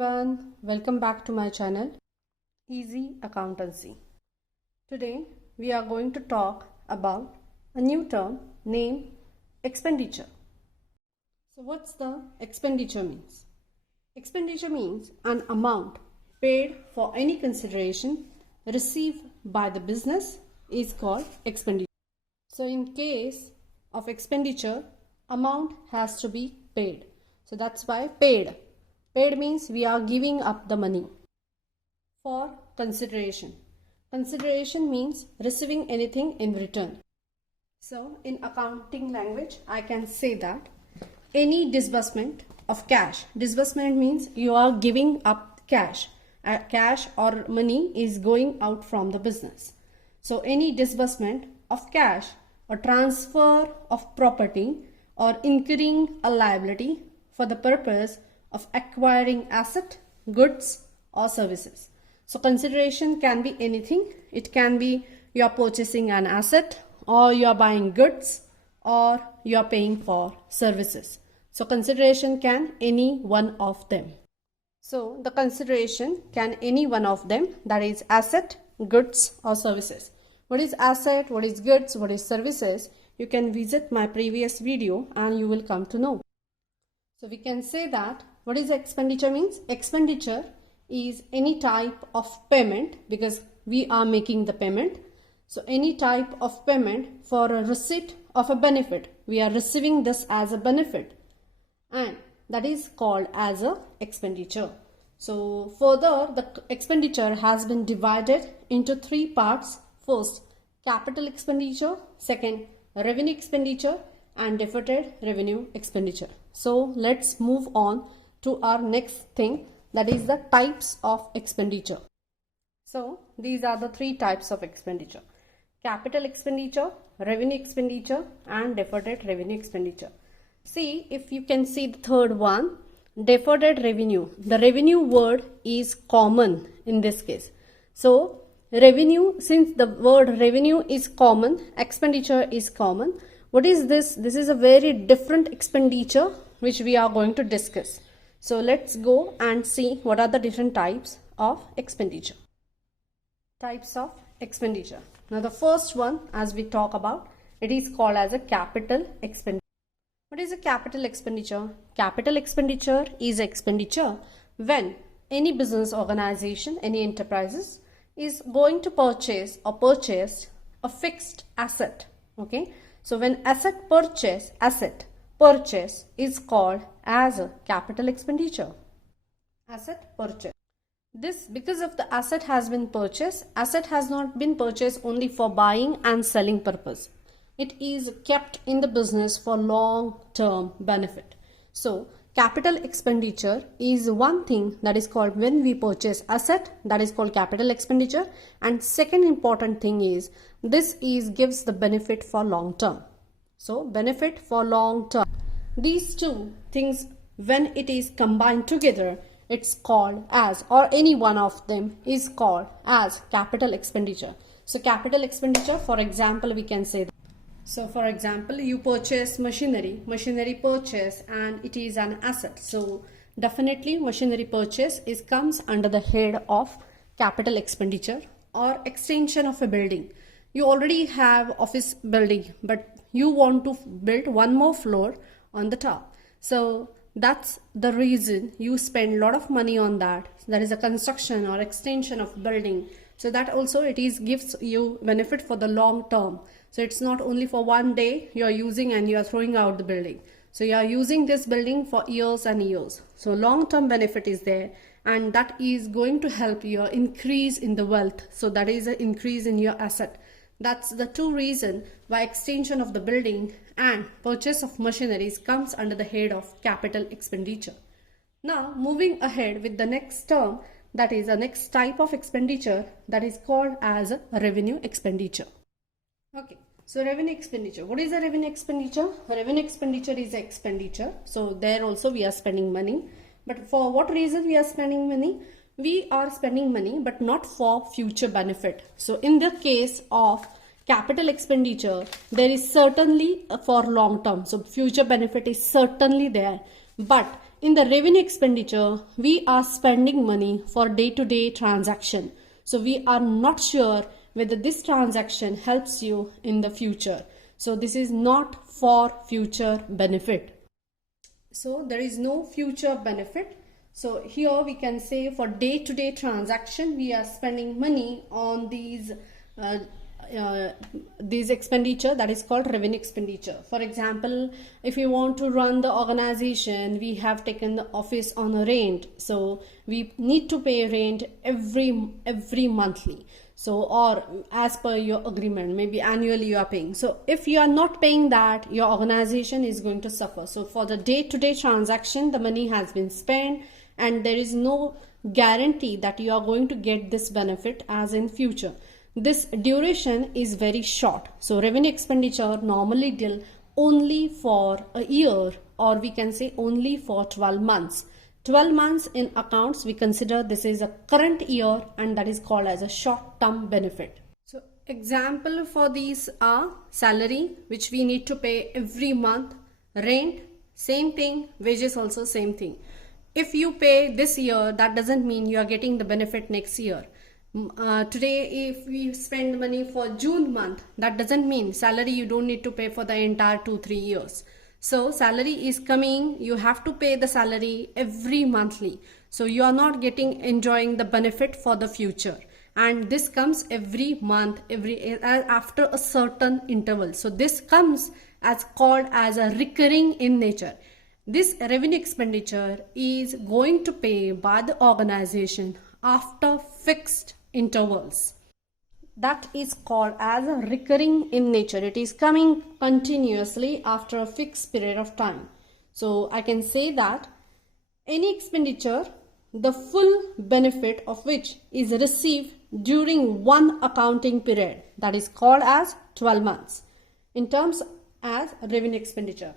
everyone, welcome back to my channel Easy Accountancy. Today we are going to talk about a new term named expenditure. So what's the expenditure means? Expenditure means an amount paid for any consideration received by the business is called expenditure. So in case of expenditure, amount has to be paid. So that's why paid. Paid means we are giving up the money for consideration. Consideration means receiving anything in return. So in accounting language, I can say that any disbursement of cash. Disbursement means you are giving up cash. Cash or money is going out from the business. So any disbursement of cash or transfer of property or incurring a liability for the purpose of acquiring asset, goods or services. So consideration can be anything. It can be you are purchasing an asset, or you are buying goods, or you are paying for services. So consideration can any one of them. So the consideration can any one of them, that is asset, goods or services. What is asset, what is goods, what is services? You can visit my previous video and you will come to know. So we can say that what is expenditure means? Expenditure is any type of payment, because we are making the payment. So any type of payment for a receipt of a benefit. We are receiving this as a benefit, and that is called as a expenditure. So further, the expenditure has been divided into three parts. First, capital expenditure. Second, revenue expenditure, and deferred revenue expenditure. So let's move on to our next thing, that is the types of expenditure. So these are the three types of expenditure: capital expenditure, revenue expenditure and deferred revenue expenditure. See, if you can see the third one, deferred revenue. The revenue word is common in this case. So revenue, since the word revenue is common, expenditure is common. What is this? This is a very different expenditure which we are going to discuss. So let's go and see what are the different types of expenditure. Types of expenditure. Now the first one, as we talk about, it is called as a capital expenditure. What is a capital expenditure? Capital expenditure is expenditure when any business organization, any enterprises is going to purchase or purchased a fixed asset. Okay. So when asset purchase is called as a capital expenditure. Asset purchase. This, because of the asset has been purchased, asset has not been purchased only for buying and selling purpose. It is kept in the business for long term benefit. So capital expenditure is one thing that is called when we purchase asset, that is called capital expenditure. And second important thing is this is gives the benefit for long term. So benefit for long term. These two things, when it is combined together, it's called as, or any one of them is called as capital expenditure. So capital expenditure, for example, we can say that. So for example, you purchase machinery purchase, and it is an asset. So definitely machinery purchase comes under the head of capital expenditure. Or extension of a building. You already have office building, but you want to build one more floor on the top. So that's the reason you spend a lot of money on that. That is a construction or extension of building. So that also it is gives you benefit for the long term. So it's not only for one day you are using and you are throwing out the building. So you are using this building for years and years. So long term benefit is there, and that is going to help your increase in the wealth. So that is an increase in your asset. That's the two reasons why extension of the building and purchase of machineries comes under the head of capital expenditure. Now moving ahead with the next term, that is the next type of expenditure, that is called as a revenue expenditure. Okay, so revenue expenditure. What is a revenue expenditure? Revenue expenditure is expenditure. So there also we are spending money. But for what reason we are spending money? We are spending money but not for future benefit. So in the case of capital expenditure, there is certainly for long term. So future benefit is certainly there. But in the revenue expenditure, we are spending money for day-to-day transaction. So we are not sure whether this transaction helps you in the future. So this is not for future benefit. So there is no future benefit. So here we can say for day-to-day transaction, we are spending money on these expenditure, that is called revenue expenditure. For example, if you want to run the organization, we have taken the office on a rent, so we need to pay rent every monthly. So, or as per your agreement, maybe annually you are paying. So if you are not paying that, your organization is going to suffer. So for the day-to-day transaction, the money has been spent and there is no guarantee that you are going to get this benefit as in future. This duration is very short. So revenue expenditure normally deal only for a year, or we can say only for 12 months. 12 months in accounts, we consider this is a current year, and that is called as a short-term benefit. So example for these are salary, which we need to pay every month, rent, same thing, wages also same thing. If you pay this year, that doesn't mean you are getting the benefit next year. Today, if we spend money for June month, that doesn't mean salary you don't need to pay for the entire 2-3 years. So salary is coming, you have to pay the salary every monthly. So you are not enjoying the benefit for the future. And this comes every month, after a certain interval. So this comes as called as a recurring in nature. This revenue expenditure is going to pay by the organization after fixed intervals. That is called as a recurring in nature. It is coming continuously after a fixed period of time. So I can say that any expenditure, the full benefit of which is received during one accounting period, that is called as 12 months in terms as revenue expenditure.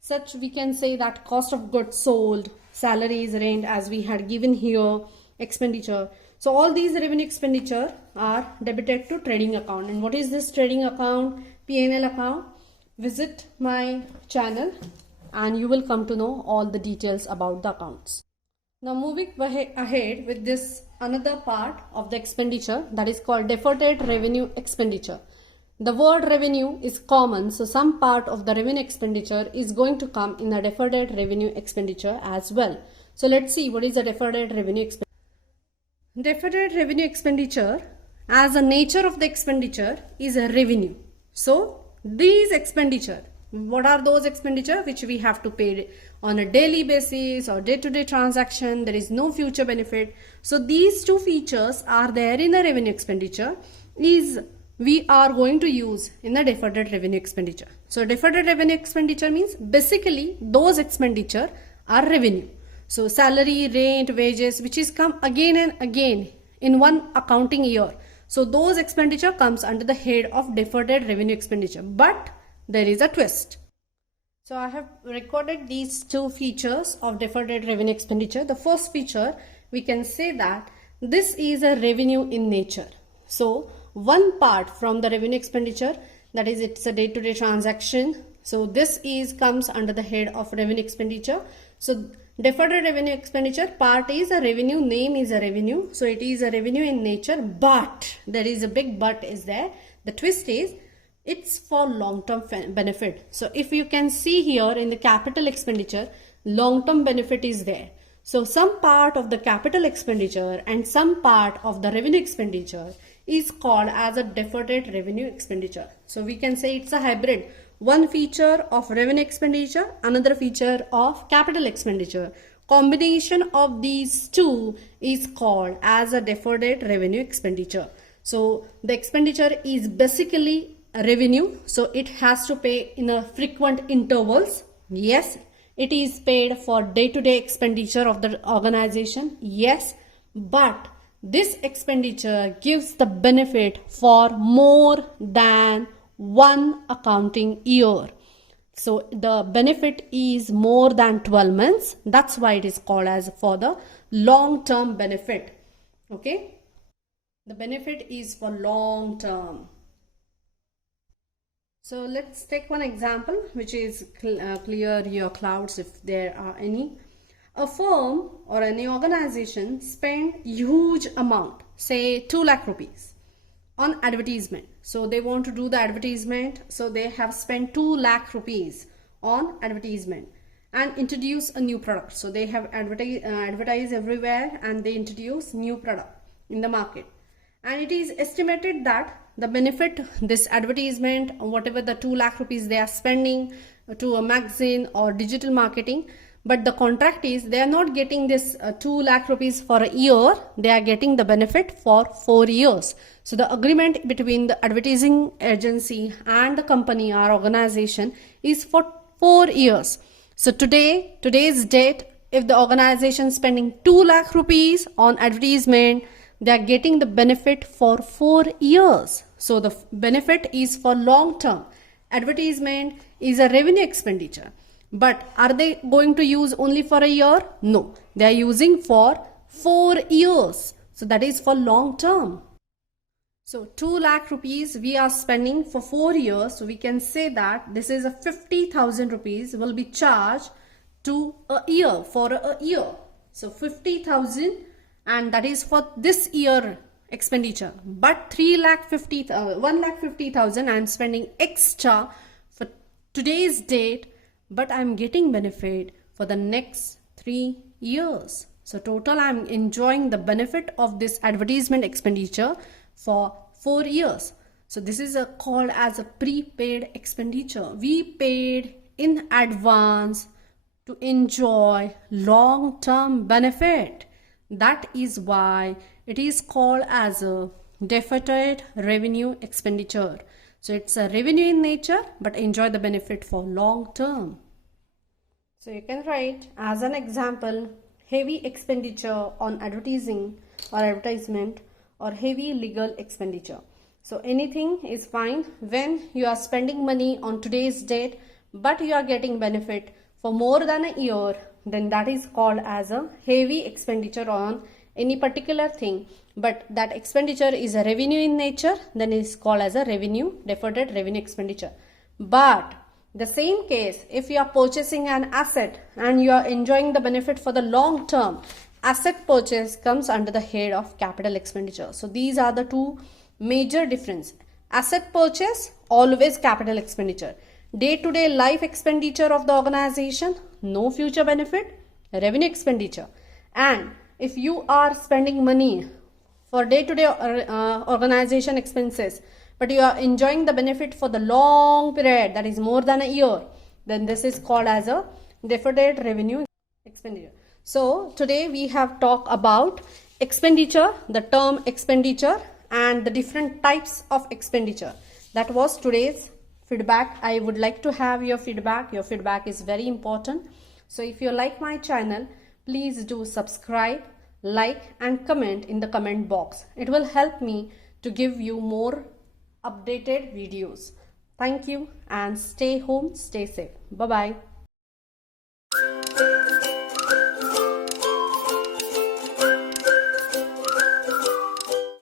Such we can say that cost of goods sold, salaries, rent, as we had given here, expenditure. So all these revenue expenditure are debited to trading account. And what is this trading account, P&L account? Visit my channel and you will come to know all the details about the accounts. Now moving ahead with this another part of the expenditure, that is called deferred revenue expenditure. The word revenue is common, so some part of the revenue expenditure is going to come in the deferred revenue expenditure as well. So let's see what is the deferred revenue expenditure. Deferred revenue expenditure, as a nature of the expenditure, is a revenue. So these expenditure, what are those expenditure which we have to pay on a daily basis or day-to-day transaction? There is no future benefit. So these two features are there in the revenue expenditure is we are going to use in the deferred revenue expenditure. So deferred revenue expenditure means basically those expenditure are revenue. So salary, rent, wages, which is come again and again in one accounting year. So those expenditure comes under the head of deferred revenue expenditure. But there is a twist. So I have recorded these two features of deferred revenue expenditure. The first feature, we can say that this is a revenue in nature. So one part from the revenue expenditure, that is it's a day-to-day transaction. So this comes under the head of revenue expenditure. So deferred revenue expenditure part is a revenue, name is a revenue. So it is a revenue in nature, but there is a big but is there. The twist is it's for long-term benefit. So if you can see here in the capital expenditure, long-term benefit is there. So some part of the capital expenditure and some part of the revenue expenditure is called as a deferred revenue expenditure. So we can say it's a hybrid. One feature of revenue expenditure, another feature of capital expenditure. Combination of these two is called as a deferred revenue expenditure. So the expenditure is basically a revenue. So it has to pay in a frequent intervals. Yes, it is paid for day-to-day expenditure of the organization. Yes, but this expenditure gives the benefit for more than one accounting year. So the benefit is more than 12 months. That's why it is called as for the long-term benefit. Okay. The benefit is for long term. So let's take one example which is clear your clouds if there are any. A firm or any organization spend huge amount, say 2 lakh rupees on advertisement. So they want to do the advertisement, so they have spent 2 lakh rupees on advertisement and introduce a new product. So they have advertise everywhere and they introduce new product in the market, and it is estimated that the benefit this advertisement, whatever the 2 lakh rupees they are spending to a magazine or digital marketing, but the contract is they are not getting this 2 lakh rupees for a year, they are getting the benefit for 4 years. So the agreement between the advertising agency and the company or organization is for 4 years. So today's date, if the organization spending 2 lakh rupees on advertisement, they are getting the benefit for 4 years. So the benefit is for long term. Advertisement is a revenue expenditure. But are they going to use only for a year? No, they are using for 4 years. So that is for long term. So 2 lakh rupees we are spending for 4 years. So we can say that this is a 50,000 rupees will be charged to a year, for a year. So 50,000, and that is for this year expenditure. But 1,50,000 I am spending extra for today's date, but I'm getting benefit for the next 3 years. So total I'm enjoying the benefit of this advertisement expenditure for 4 years. So this is called as a prepaid expenditure. We paid in advance to enjoy long-term benefit. That is why it is called as a deferred revenue expenditure. So it's a revenue in nature, but enjoy the benefit for long term. So you can write as an example, heavy expenditure on advertising or advertisement, or heavy legal expenditure. So anything is fine when you are spending money on today's date, but you are getting benefit for more than a year, then that is called as a heavy expenditure on any particular thing, but that expenditure is a revenue in nature, then it is called as a deferred revenue expenditure. But the same case, if you are purchasing an asset and you are enjoying the benefit for the long term, asset purchase comes under the head of capital expenditure. So these are the two major difference. Asset purchase, always capital expenditure. Day-to-day life expenditure of the organization, no future benefit, revenue expenditure. And if you are spending money for day-to-day organization expenses, but you are enjoying the benefit for the long period, that is more than a year, then this is called as a deferred revenue expenditure. So today we have talked about expenditure, the term expenditure, and the different types of expenditure. That was today's feedback. I would like to have your feedback. Your feedback is very important. So if you like my channel, please do subscribe, like and comment in the comment box. It will help me to give you more updated videos. Thank you and stay home, stay safe. Bye-bye.